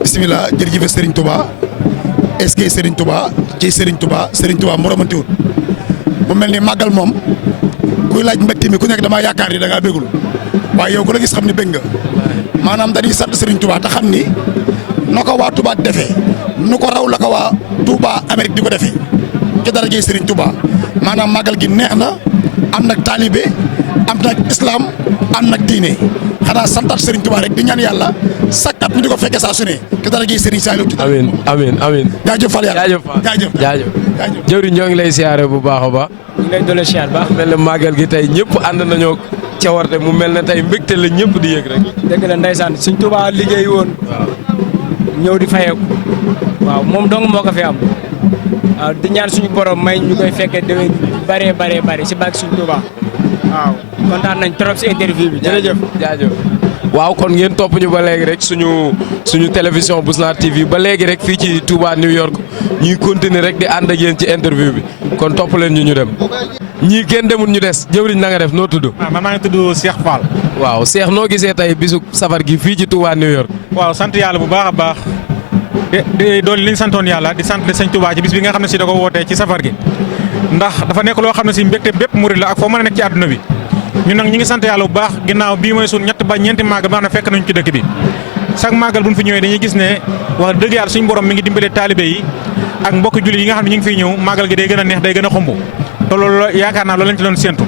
bismillah jërëjëf Serigne Touba est-ce que Serigne Touba ci Serigne Touba moromantiwut mu mel ni màggal moom kuy laaj mbégte mi ku nekk damaa yaakaar ni da ngaa bégul waaye yow ku la gis xam ni bég nga maanaam dañuy sant Serigne Touba te xam ni na ko waa Touba defee nu ko raw la ko waa Touba Amérique di ko defee ci dara jëy Serigne Touba maanaam màggal gi neex na am nag taalibe am nag islam am nag diine xanaa santaat Serigne Touba rek di ñaan yàlla sakkat ñu di ko fekkee saa su ne ci dara jëy Serigne Saliou. amiin jaajëf Fall yàlla jaajëf jëwriñ ñoo ngi lay siyaare bu baax a baax. ñu ngi lay doole siyaar baax. mel ne màggal gi tey ñëpp ànd nañoo cawarte mu mel ne tey mbégte la ñëpp di yëg rek. dëgg la ndeysaan Serigne Touba liggéey woon. ñëw di fayeeku. waaw moom dong moo ko fi am. waaw di ñaan suñu borom may ñu koy fekkee déwén bare si barke Serigne Touba. waaw kontaan nañ trop si interview bi jërëjëf. jaajëf waaw kon ngeen topp ñu ba léegi rek suñu télévision Bousnar TV ba léegi rek fii ci Touba New York ñuy continuer rek di ànd ak yéen ci interview bi kon topp leen ñu dem. ñii kenn demul ñu des jëwriñ na nga def noo tudd. man maa ngi tudd Cheikh Fall. waaw Cheikh noo gisee tey bisu safar gi fii ci Touba New York. waaw sant yàlla bu baax a baax di doon li ñu santoon yàlla di sant sëñ Touba ci bis bi nga xam ne si da ko wootee ci safar gi ndax dafa nekk loo xam ne si mbégte bépp murid la ak foo mën a nekk ci àdduna bi ñun nag ñi ngi sant yàlla bu baax ginnaaw bii mooy suñ ñett ba ñeenti màggal ba xam ne fekk nañu ci dëkk bi chaque màggal buñ fi ñëwee dañuy gis ne wax dëgg yàlla suñu borom mi ngi dimbale taalibe yi ak mbokk julli yi nga xam ne ñu ngi fiy ñëw màggal gi day gën a neex day gën a xumb te loolu yaakaar naa loolu lañ ci doon séentu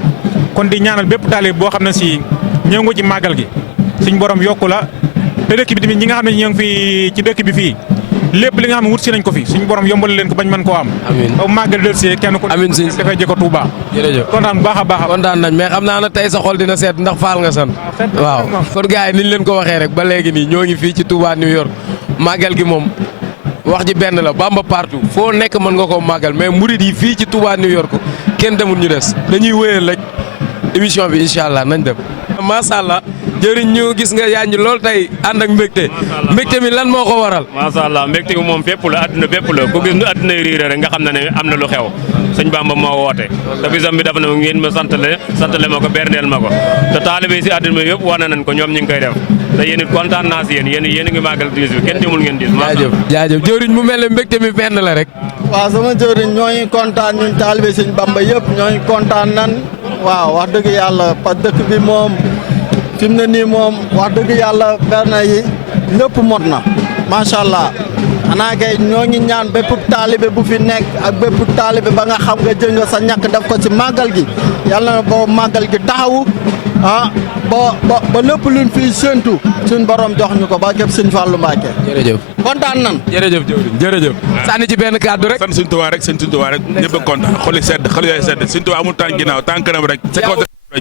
kon di ñaanal bépp taalibe boo xam ne si ñëw nga ci màggal gi suñu borom yokku la te dëkk bi tamit ñi nga xam ne ñoo ngi fi ci dëkk bi fii lépp li nga xam ne wut si nañ ko fi suñu borom yombal leen ko bañ mën koo am. amiin ba màggal del see kenn ku dafay jëkko Touba. jërëjëf kontaan bu baax a baax. kontaan nañ mais xam naa ne tey sa xol dina seet ndax faal nga sant. waaw kon gars yi niñ leen ko waxee rek ba léegi nii ñoo ngi fii ci Touba New York màggal gi moom wax ji benn la Bamba partout foo nekk mën nga koo màggal mais murid yi fii ci Touba New York kenn demul ñu des dañuy wéyal rek émission bi incha allah nañ dem. macha allah jëriñ ñu gis nga yaa ngi lool tey ànd ak mbégte mbégte mi lan moo ko waral. macha allah mbégte mi moom fépp la adduna bépp la ku gis nu adduna yi riire rek nga xam ne am na lu xew sëñ Bamba moo woote te bisam bi dafa ne ngeen ma santale ma ko berneel ma ko te taalibe si adduna bi yëpp wane nañ ko ñoom ñu ngi koy def te yéen it kontaan naa si yéen a ngi màggal diis bi kenn demul ngeen diis. jaajëf jëriñ mu mel ne mbégte mi benn la rek. waaw sama jëriñ ñooñu kontaan ñun taalibe sëñ Bamba yëpp ñooñu kontaan nan waaw wax dëgg yàlla parce que dëkk bi moom fi mu ne nii moom wax dëgg yàlla benn yi lépp mot na macha allah xanaa kay ñoo ngi ñaan bépp taalibe bu fi nekk ak bépp taalibe ba nga xam nga jël nga sa ñàkk def ko ci màggal gi yàlla na boo màggal gi taxawu ba lépp luñ fiy séentu suñ borom jox ñu ko ba képp sëñ Fallou Mbacke. jërëjëf kontaan nan. jërëjëf jërëjëf. sànni ci benn kàddu rek. sant sëñ Tuubaa rek ñëpp a kontaan xoli sedd xol yooyu sedd sëñ Tuubaa amul tànk ginnaaw tànk kanam rek.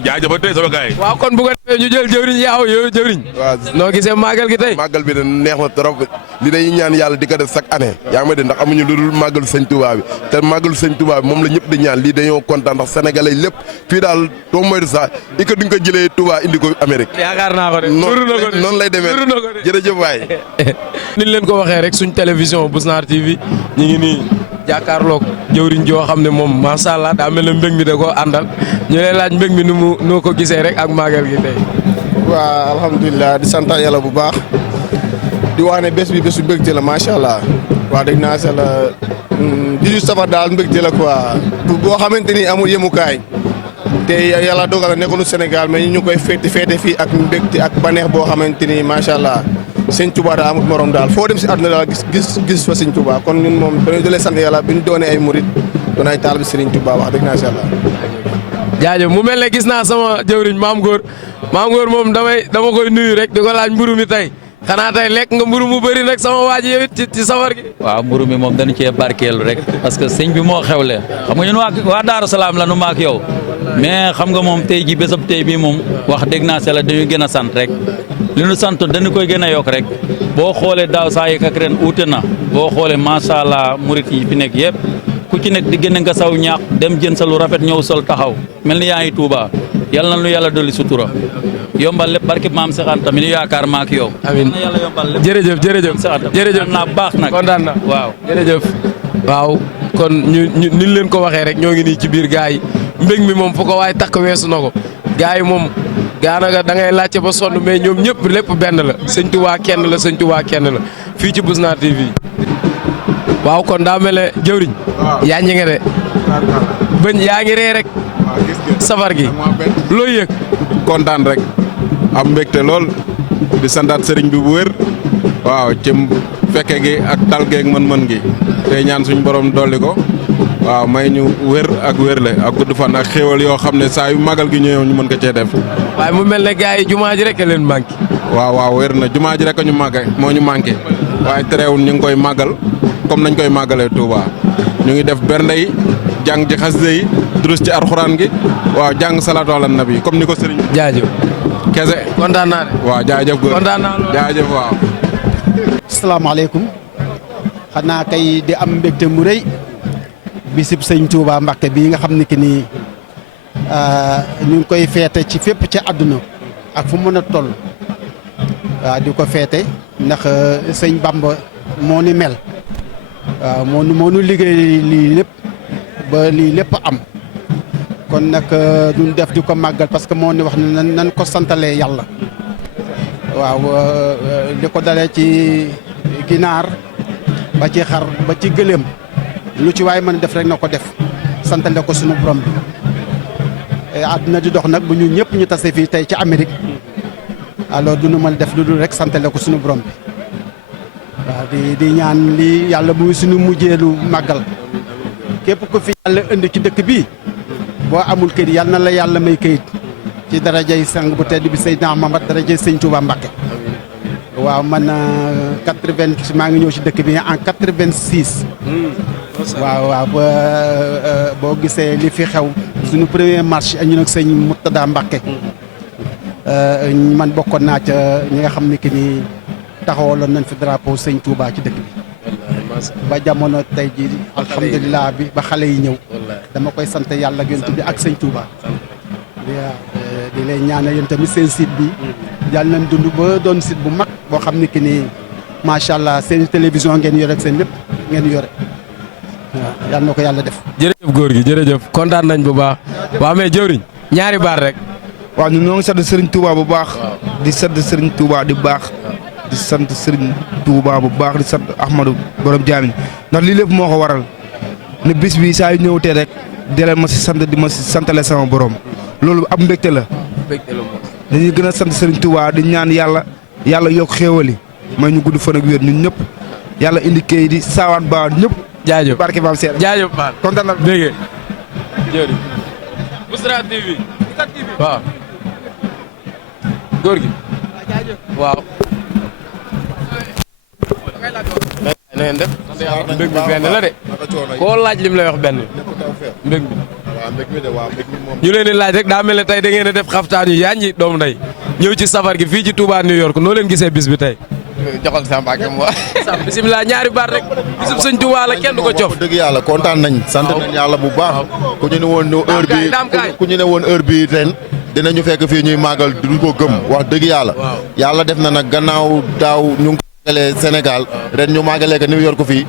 jaajëf tey sama gars yi. waaw kon bu ko defee ñu jël jëwriñ yow jëwriñ. waaw noo gisee màggal gi tey. màggal bi de neex na trop li dañuy ñaan yàlla di ko def chaque année yaa ngi may dégg ndax amuñu lu dul màggalu sëñ Touba bi te màggalu sëñ Touba bi moom la ñëpp di ñaan lii dañoo kontaan ndax sénégalais lépp fii daal doo moytu sax i ko duñ ko jëlee Touba indi ko Amérique. yaakaar naa ko de. noonu lay demee jërëjëf waay. ni leen ko waxee rek suñ télévision Bousnar TV ñu ngi nii jàkkaarloog jëwriñ joo xam ne moom macha allah daa mel ne mbég mi da koo àndal ñu lay laaj mbég mi noo ko gisee rek ak màggal gi tey. waaw alhamdulilah di sant yàlla bu baax di wax ne bés bi bésu mbégte la macha allah wax dëgg naa sa la 18 safar daal mbégte la quoi. boo xamante ni amul yemukaay te yàlla dogal na nekkul Sénégal mais ñu koy féete fii ak mbégte ak baneex boo xamante ni macha allah. sëñ Touba daa amut morom daal foo dem si àdduna daal gis fa sëñ Touba kon ñun moom dañoo jëlee sant yàlla bi ñu doonee ay murit doon ay taalibe Sëriñ Touba wax dëgg naa si yàlla. jaajëf mu mel ne gis naa sama jëwriñ maam góor moom dama koy nuyu rek di ko laaj mburu mi tey xanaa tey lekk nga mburu mu bëri nag sama waa ji yow it ci sawar gi. waaw mburu mi moom dañu cee barkeelu rek parce que sëñ bi moo xewle xam nga ñun waa Daaru Salaam la nu maak yow mais xam nga moom tey ji bésab tey bi moom wax dëgg naa si yàlla dañuy gën a sant rek. li nu sant dañu koy gën a yokk rek boo xoolee daaw saa yeeg ak ren uute na boo xoolee macha allah murit yi fi nekk yëpp ku ci nekk di génne nga saw ñaax dem jën sa lu rafet ñëw sol taxaw mel ni yaa ngi Touba yàlla na nu yàlla dolli sutura yombal lépp barke maam Seex Anta mi ñu yaakaar ma ak yow. amiin na yàlla yombal lépp. jërëjëf jërëjëf naa baax nag. kontaan na waaw jërëjëf. waaw kon ni leen ko waxee rek ñoo ngi nii ci biir gars yi mbég mi moom fu ko waaye takk weesu na ko gars yi moom daanaka da ngay laajte ba sonn mais ñoom ñëpp lépp benn la sëñ Touba kenn la sëñ Touba kenn la fii ci Bousnar TV. waaw kon daa mel ne jëwriñ. yaa ngi nga de. bëñ yaa ngi ree rek. safar gi looy yëg. kontaan rek am mbégte lool di santaat sëriñ bi bu wér waaw ci fekke gi ak tal geeg mën-mën gi tey ñaan suñu borom dolli ko waaw may ñu wér ak wérle ak gudd fan ak xéewal yoo xam ne saa yu magal gi ñëw ñu mën ko cee def. waaye mu mel ne gars yi jumaa ji rek a leen manqué. waaw wér na jumaa ji rek a ñu màgge moo ñu manqué waaye terewul ñu ngi koy màggal comme nañ koy màggalee Touba ñu ngi def bernde yi jàng ci xasida yi durus ci alxuraan gi waaw jàng salaatu ala nabi comme ni ko sëriñ. jaajëf. kese kontaan naa de. waaw jaajëf góor kontaan naa lool jaajëf waaw. asalaamaaleykum xanaa kay di am mbégte mu rëy bisib sëñ Touba Mbacké bii nga xam ne que ni ñu ngi koy feete ci fépp ci àdduna ak fu mën a toll waaw di ko feete ndax sëñ Bamba moo ni mel waaw moo nu liggéey lii lépp ba lii lépp am kon nag duñ def di ko màggal parce que moo ni wax ne nan ko santalee yàlla waaw li ko dalee ci ginaar ba ci xar ba ci gëléem lu ci waay mën a def rek na ko def santale ko sunu borom bi àdduna di dox nag bu ñu ñëpp ñu tase fii tey ci Amérique alors du nu mën a def lu dul rek santale ko sunu borom bi waaw di ñaan lii yàlla muy sunu mujjeelu màggal képp ko fi yàlla indi ci dëkk bi boo amul kayit yàlla na la yàlla may kayit ci darajay sang bu tedd bi Seydina Muhammad darajay sëñ Touba Mbacké waaw man 80 maa ngi ñëw ci dëkk bi en 86. waaw boo gisee li fi xew suñu premier marche ñu nag sëñ Murtada Mbacké man bokkoon naa ca ñi nga xam ne que ni taxawaloon nañ fi drapeau sëñ Touba ci dëkk bi ba jamono tey ji alhamdulilah bi ba xale yi ñëw dama koy sant yàlla gën bi ak sëñ Touba di leen ñaanal yéen tamit seen site bi yàlla nañ dund ba doon site bu mag boo xam ne que ni macha allah seen télévision ngeen yore ak seen lépp ngeen yore waaw yàlla na ko yàlla def. jërëjëf góor gi jërëjëf kontaan nañ bu baax waaw mais jëwriñ ñaari baat rek. waaw ñun ñoo ngi sant Serigne Touba bu baax. di sant Serigne Touba di baax. di sant Serigne Touba bu baax di sant Ahmadou borom jaamiñ ndax lii lépp moo ko waral ne bis bi saa yu ñëwtee rek di leen ma si sant di ma si santale sama borom loolu ab mbégte la. dañuy gën a sant Serigne Touba di ñaan yàlla yokk xéewali may ñu gudd fan ak wér ñun ñëpp yàlla indi kay di saawaan baawaan ñëpp. jaajëf barke Maam Seex jaajëf Fall kontaan na dégg jërëjëf Bousnar TV waaw góor gi waaw na ngeen def mbég mi benn la de koo laaj lim lay wax benn mbég mi ñu leen di laaj rek daa mel ne tey da ngeen a def xaftaan yu yaa ngi doomu ndey ñëw ci safar gi fii ci Touba New York noo leen gisee bis bi tey joxal sa Mbàkke mo bisimilah ñaari baat rek bisub sëñ Touba la kenn du ko cof dëgg yàlla kontaan nañ sant nañ yàlla bu baax ku ñu ne woon heure bi ku ñu ne woon heure bi ren dinañu fekk fii ñuy màggal duñ ko gëm wax dëgg yàlla yàlla def na nag gannaaw daaw ñu ngi ko màggalee Sénégal ren ñu màggalee ko New York fii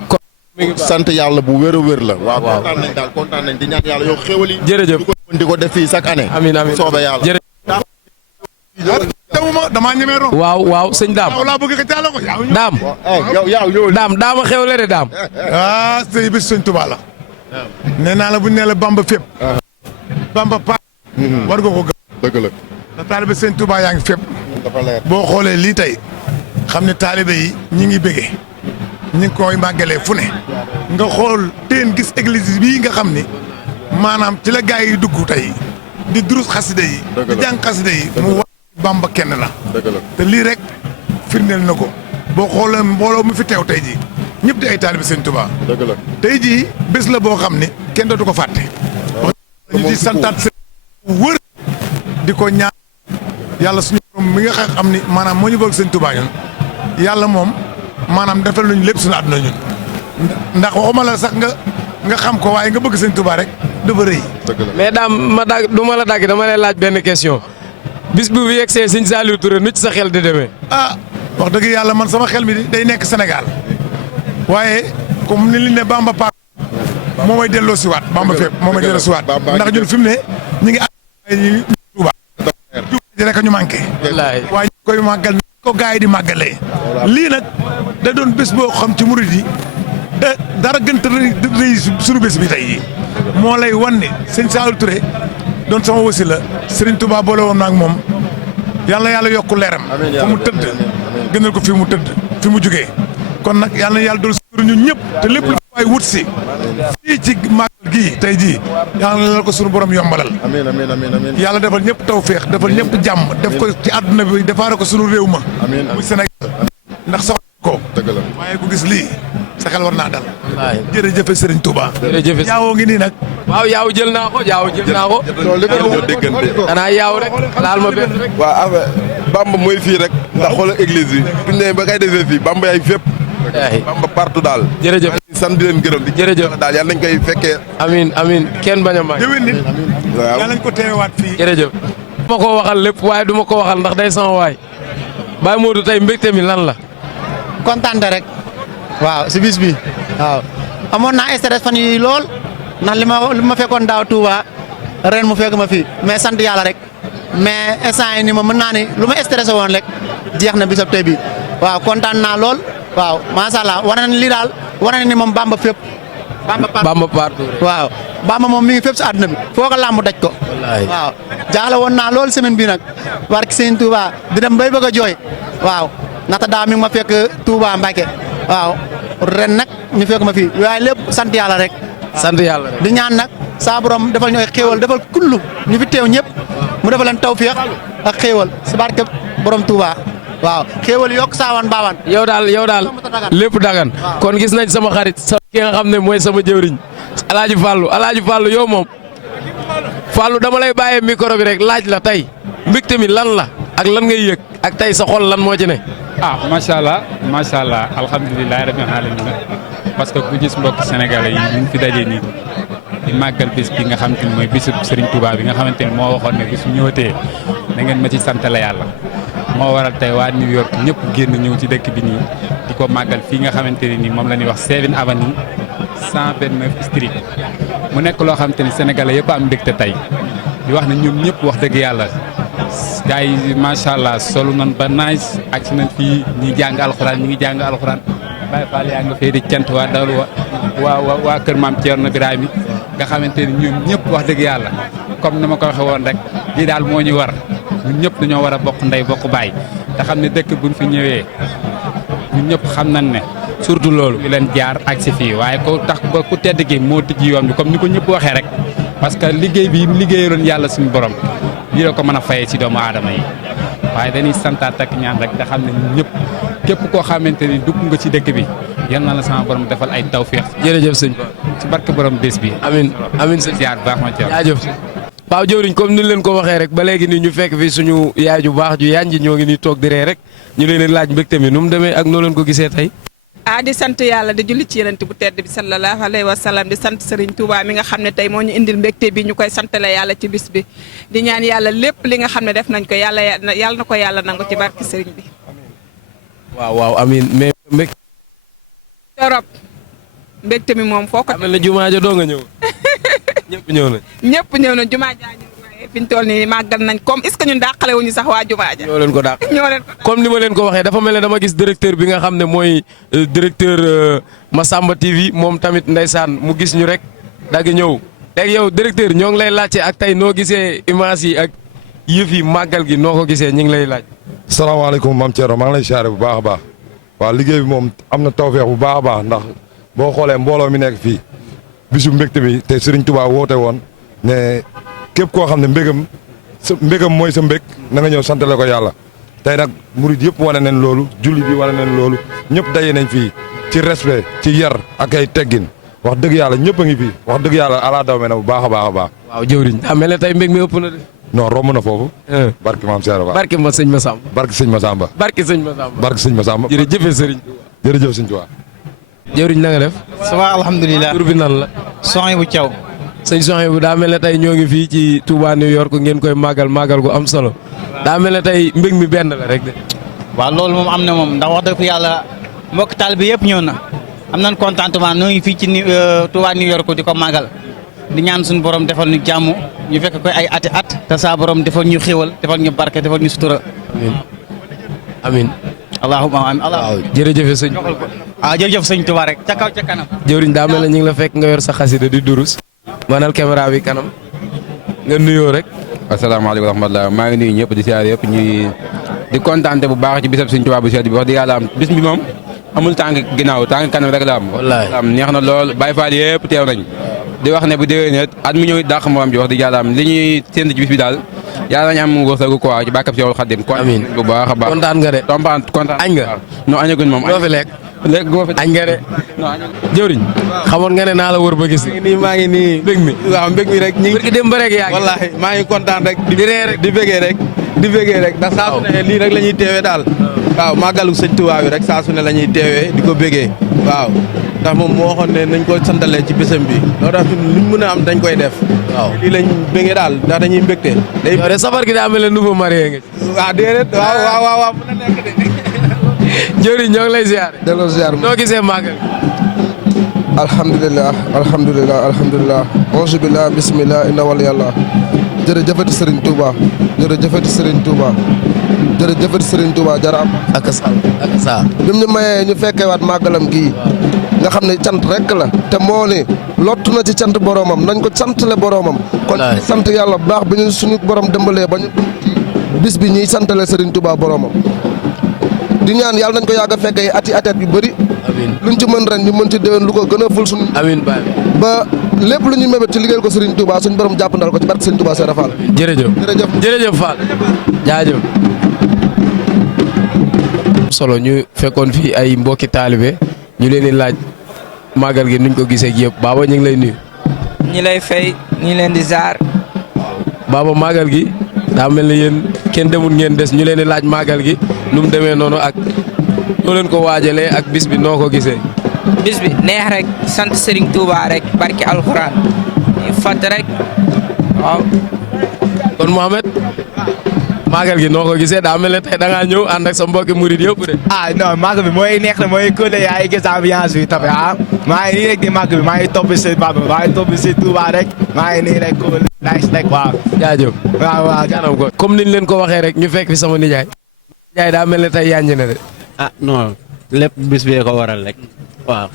sant yàlla bu wér a wér la waaw kontaan nañ daal kontaan nañ di ñaan yàlla yow xéwal yi jërëjëf di ko def fii chaque année amiin amiin soobee yàlla damaa ñemee ron waaw sëñ Daam laa bëgg ka caala ko Daam daama xewle de Daam sëy bis sëñ Touba la nee naa la bu ñu nee la Bamba fépp Bamba pa war nga ko gëm dëgg la ndax taalibe sëñ Touba yaa ngi fépp dafa leer boo xoolee lii tey xam ne taalibe yi ñi ngi bége ñi ngi koy màggalee fu ne nga xool teen gis église bii nga xam ni maanaam ci la gaay yi dugg tey di durus xasida yi di jàng xasida yi mu wax Bamba kenn la te lii rek firndeel na ko boo xoolee mbooloo mu fi teew tey jii ñëpp di ay taalibe sëñ Touba tey jii bés la boo xam ne kenn dootu ko fàtte ñu ci santaat sëñ wër di ko ñaan yàlla suñu borom mi nga xam ni maanaam moo ñu bëgg sëñ Touba ñun yàlla moom maanaam defal nañu lépp suñu àdduna ñun ndax waxuma la sax nga xam ko waaye nga bëgg sëñ Touba rek dafa rëy. mais daam ma dagg du ma la dagg dama lay laaj benn question bis bu yegsee sëñ Saliou Touré nu ci sa xel di demee. ah wax dëgg yàlla man sama xel mi day nekk Sénégal waaye comme ni li ne Bamba Park moo may delloo si waat Bamba fépp moo may delloo si waat ndax ñun fi mu ne ñu ngi ay Touba ji rek ñu manqué waaye ñu koy màggal ko gars yi di màggalee lii nag da doon bés boo xam ci murid yi dara gënta rëy suñu bés bi tey moo lay wan ne sëñ Saliou Touré doon sama wasila Serigne Touba boole woon naag moom yàlla yokku leeram fa mu tëdd gënal ko fi mu tëdd fi mu jugee kon nag yàlla na yàlla dool suñu ñun ñëpp te lépp lu waay wut si fii ci màggal gii tey jii yàlla na ko suñu borom yombalal amiin yàlla defal ñëpp tawféex defal ñëpp jàmm def ko ci àdduna bi defaare ko suñu réew ma muy Sénégal ndax soxla ko waaye ku gis lii sa xel war naa dal jërëjëf Serigne Touba jërëjëf yaawoo ngi nii nag waaw yaaw jël naa ko xanaa yaaw rek laal ma benn rek waaw Bamba mooy fii rek ndax xoolal église bi buñ ne ba kay defee fii Bamba yaay fépp Bamba partout daal jërëjëf sant di leen gërëm di jërëjëf daal yàlla nañ koy fekkee amiin kenn bañ a may déwén nit yàlla nañ ko teewaat fii jërëjëf ma ko waxal lépp waaye du ma ko waxal ndax day sama waay Baye Modou tey mbégte mi lan la kontaan rek waaw si bis bi waaw amoon naa stress fan yi lool ndax li ma fekkoon daaw Touba ren mu fekk ma fii mais sant yàlla rek mais instant yi ni ma mën naa ni lu ma stressé woon rek jeex na bisab tey bi waaw kontaan naa lool waaw macha allah wane na lii daal wane na ni moom Bamba fépp. Bamba partout waaw Bamba moom mi ngi fépp si àdduna bi foo ko làmb daj ko. waaw jaaxle woon naa lool semaine bi nag barke Sëñ Touba di dem bay bëgg a jooy waaw ndaxte daaw mi ngi ma fekk Touba Mbacke waaw ren nag ñu fekk ma fii waaye lépp sant yàlla rek. sant yàlla di ñaan nag saa borom defal ñu ay xéewal defal kullu ñu fi teew ñëpp mu defal leen tawféex ak xéewal si barke borom Touba waaw xéewal yokk saawaan baawaan. yow daal lépp dagan kon gis nañ sama xarit ki nga xam ne mooy sama jëwriñ Alaaji Fallou yow moom Fallou dama lay bàyyee micro bi rek laaj la tey mbégte mi lan la ak lan ngay yëg ak tey sa xol lan moo ci ne. macha allah alhamdulilah rabbil alamin parce que ku gis mbokk sénégalais yi ñu fi dajee nii di màggal bis bi nga xamante ni mooy bisu Serigne Touba bi nga xamante ni moo waxoon ne bisu ñëwatee da ngeen ma ci sant la yàlla moo waral tey waa New York ñëpp génn ñëw ci dëkk bi nii di ko màggal fii nga xamante ne nii moom la ñuy wax 7 Avenue 129 Street mu nekk loo xamante ni sénégalais yëpp am mbégte tey di wax ne ñoom ñëpp wax dëgg yàlla gars yi macha allah solu nañ ba nice ak si nañ fii ñi jàng alxuraan ñi ngi jàng alxuraan Baye Fall yaa nga fee di cant waa dal waa kër maam Thierno Birahim nga xamante ni ñoom ñëpp wax dëgg yàlla comme ni ma ko waxee woon rek lii daal moo ñu war ñun ñëpp dañoo war a bokk ndey bokk baay te xam ne dëkk buñ fi ñëwee ñun ñëpp xam nañ ne surtout loolu yu leen jaar ak si fii waaye ko tax ba ku tedd gi moo tijji yoon bi comme ni ko ñëpp waxee rek parce que liggéey bi liggéeyaloon yàlla suñu borom lii la ko mën a fayee ci doomu aadama yi waaye dañuy santaat ak ñaan rek te xam ne ñun ñëpp képp koo xamante ni dugg nga ci dëkk bi yal na la sama borom defal ay tawféex. jërëjëf sëñ Ba ci barke borom bés bi. amiin sëñ ziar baax ma ci jaajëf waaw jëwriñ comme ni leen ko waxee rek ba léegi nii ñu fekk fi suñu yaay ju baax ju yaañ ji ñoo ngi nii toog di ree rek ñu leen laaj mbégte mi nu mu demee ak noo leen ko gisee tey. di sant yàlla di julli ci yonent bu tedd bi sallallahu alayhi wa sallam di sant Serigne Touba mi nga xam ne tey moo ñu indil mbégte bi ñu koy santale yàlla ci bis bi di ñaan yàlla lépp li nga xam ne def nañ ko yàlla na ko yàlla nangu ci barke Serigne bi. waaw amiin mais mbégte. torop mbégte mi moom foo ko. am na jumaa ja doo nga ñëw. ñëpp ñëw na jumaa jaa ñëw waaye fi ñu toll nii màggal nañ comme est-ce que ñun dàqale wuñu sax waa jumaa ja. ñoo leen ko dàq comme ni ma leen ko waxee dafa mel ne dama gis directeur bi nga xam ne mooy directeur Massamba TV moom tamit ndeysaan mu gis ñu rek dagg ñëw léegi yow directeur ñoo ngi lay laajte ak tey noo gisee image yi ak yëf yi màggal gi noo ko gisee ñu ngi lay laaj. salaamaaleykum Mame Thierno maa ngi lay siyaare bu baax a baax waaw liggéey bi moom am na tawfeex bu baax a baax ndax boo xoolee mbooloo mi nekk fii bisu mbégte bi te Serigne Touba woote woon ne képp koo xam ne mbégam mooy sa mbég na nga ñëw santale ko yàlla tey nag murid yëpp wane nañ loolu jullit yi wane nañ loolu ñëpp daje nañ fii ci respect ci yar ak ay teggin wax dëgg yàlla ñëpp a ngi fii wax dëgg yàlla ala daw me na bu baax a baax a baax. waaw jëwriñ daa mel ne tey mbég mi ëpp na de. non romb na foofu. barke maam Seydou Ba. barke ma sëñ Massamba. barke sëñ Massamba. barke sëñ Massamba. barke sëñ Massamba. jërëjëf sëriñ. jërëjëf sëñ Tuubaa. jëwriñ na nga def. ça va alhamdulilah. tur bi nan la. Sohaibou Thiaw. sëñ Sohaibou daa mel ne tey ñoo ngi fii ci Touba New York ngeen koy màggal gu am solo daa mel ne tey mbég mi benn la rek de. waaw loolu moom am na moom ndax wax dëgg fa yàlla mbokk taal bi yëpp ñëw na am nañ contentement ñoo ngi fii ci Touba New York di ko màggal di ñaan suñu borom defal ñu jàmm ñu fekk koy ay ati at te saa borom defal ñu xéwal defal ñu barke defal ñu sutura. amiin. allahumma amiin. waaw jërëjëf sëñ. jërëjëf sëñ Touba rek ca kaw ca kanam. jëwriñ daa mel ne ñu ngi la fekk nga yor sa xasida di durus. manal caméra bi kanam nga nuyoo rek. asalaamaaleykum wa rahmatulah maa ngi nuyu ñëpp di siyaare yëpp ñuy di kontaante bu baax ci bisab sëñ Touba bu sedd bi wax di yàlla am bis bi moom amul tànk ginnaaw tànk kanam rek la am. wallaahi neex na lool Baye Fall yëpp teew nañ di wax ne bu déwénee at mu ñëw it dàq moom ji wax di yàlla am li ñuy séntu ci bis bi daal yàlla nañu am wërsëgu quoi ci bàkkab Seexul Xaadim. amiin bu baax a baax kontaan nga de. kontaan añ nga. non añaguñ moom. doo fi lekk. léegi goo fi añ nga de. jëwriñ xamoon nga ne naa la wër ba gis. maa ngi nii mbég mi waaw mbég mi rek. ñu ngi dem ba rek yaa ngi. wallaahi maa ngi kontaan rek. di ree rek di bégee rek. di bégee rek ndax saa su ne lii rek la ñuy teewee daal. waaw màggalu sëñ Tuubaa bi rek saa su ne la ñuy teewee di ko bégee. waaw ndax moom moo waxoon ne nañ ko santalee ci bésam bi loolu tax luñ mën a am dañ koy def. waaw lii lañ bégee daal ndax dañuy mbégte. day yow de safar gi daa mel ne nouveau marié nga ci. waaw déedéet waaw mën na nekk de. jëwriñ ñoo ngi lay ziar. delloo ziar noo gisee màggal. alhamdulilah auzu billah bismillah inna wal yàlla jërëjëfati Serigne Touba jërëjëfati Serigne Touba jërëjëfati Serigne Touba jaraam ak sa bi mu ñu mayee ñu fekkeewaat màggalam gii nga xam ne cant rek la te moo ne lottu na ci cant boromam nañ ko santale boromam kon sant yàlla bu baax bi ñu suñu borom dëmbalee ba ñu bis bi ñuy santale Serigne Touba boromam di ñaan yàlla nañ ko yàgg a fekkee ati atat yu bëri luñ ci mën ren ñu mën ci déwén lu ko gën a ful suñu ba lépp lu ñu mébét ci liggéeyal ko Serigne Touba suñu borom jàppandal ko ci barke Serigne Touba Seydou Fall. jërëjëf Fall jaajëf. solo ñu fekkoon fii ay mbokki taalibe ñu leen di laaj màggal gi nuñ ko gisee ak yëpp Baba ñu ngi lay nuyu. ñi lay fay ñi leen di zaar. Baba màggal gi daa mel ni yéen kenn demul ngeen des ñu leen di laaj màggal gi nu mu demee noonu ak noo leen ko waajalee ak bis bi noo ko gisee. bis bi neex rek sant Serigne Touba rek barki alxuraan fàtt rek waaw. kon Mohamed màggal gi noo ko gisee daa mel ne tey da ngaa ñëw ànd ak sa mbokki murid yëpp de. non màggal bi mooy neex na mooy cool yaa ngi gis ambiance bi tamit maa ngi nii rek di màggal bi maa ngi topp si Baba maa ngi topp si Touba rek maa ngi nii rek cool nice rek waaw. jaajëf waaw jaanam ko comme niñ leen ko waxee rek ñu fekk fi sama nijaay. nijaay daa mel ne tey yànji na de. non lépp bis bee ko waral rek waaw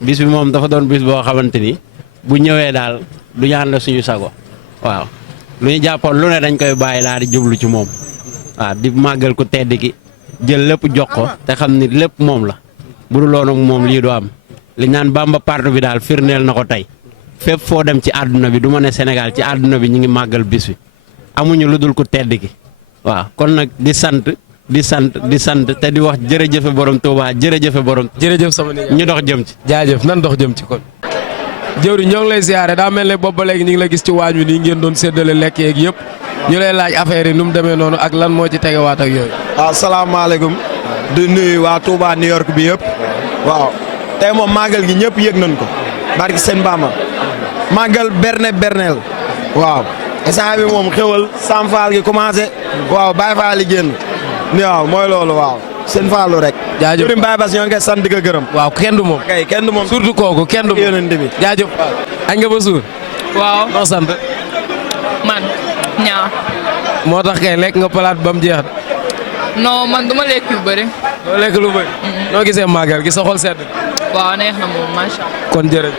bis bi moom dafa doon bis boo xamante ni bu ñëwee daal du ñu ànd suñu sago waaw lu ñu jàppoon lu ne dañ koy bàyyi daal di jublu ci moom waaw di màggal ku tedd ki jël lépp jox ko te xam ni lépp moom la bu dul woon ak moom lii du am li naan Bamba partout bi daal firndeel na ko tey fépp foo dem ci àdduna bi du ma ne Sénégal ci àdduna bi ñu ngi màggal bis bi amuñu lu dul ku tedd ki waaw kon nag di sant te di wax jërëjëfe borom Touba jërëjëfe borom. jërëjëf sama nijaay ñu dox jëm ci. jaajëf nan dox jëm ci kon. jëwriñ ñoo ngi lay ziare daa mel ne boobu ba léegi ñu ngi la gis ci waañ wi nii ngeen doon séddale lekk yeeg yëpp ñu lay laaj affaire yi nu mu demee noonu ak lan moo ci tegewaat ak yooyu. asalaamaaleykum di nuyu waa Touba New York bi yëpp waaw tey moom màggal gi ñëpp yëg nañ ko barki seen Bamba màggal berneel waaw instant bi moom xewal Sam Fall gi commencé waaw Baye Fall yi génn waaw mooy loolu waaw seen Fallu rek. jaajëf jërëjëf Baye Bass ñoo ngi koy sant di ko gërëm. waaw kenn du moom. kay kenn du moom surtout kooku kenn du moom yonent bi. jaajëf. añ nga ba suur. waaw noo sant. man ñaar. moo tax kay lekk nga palaat ba mu jeex. non man du ma lekk yu bëri. doo lekk lu bëri. noo gisee màggal gi sa xol sedd. waaw neex na moom macha allah. kon jërëjëf.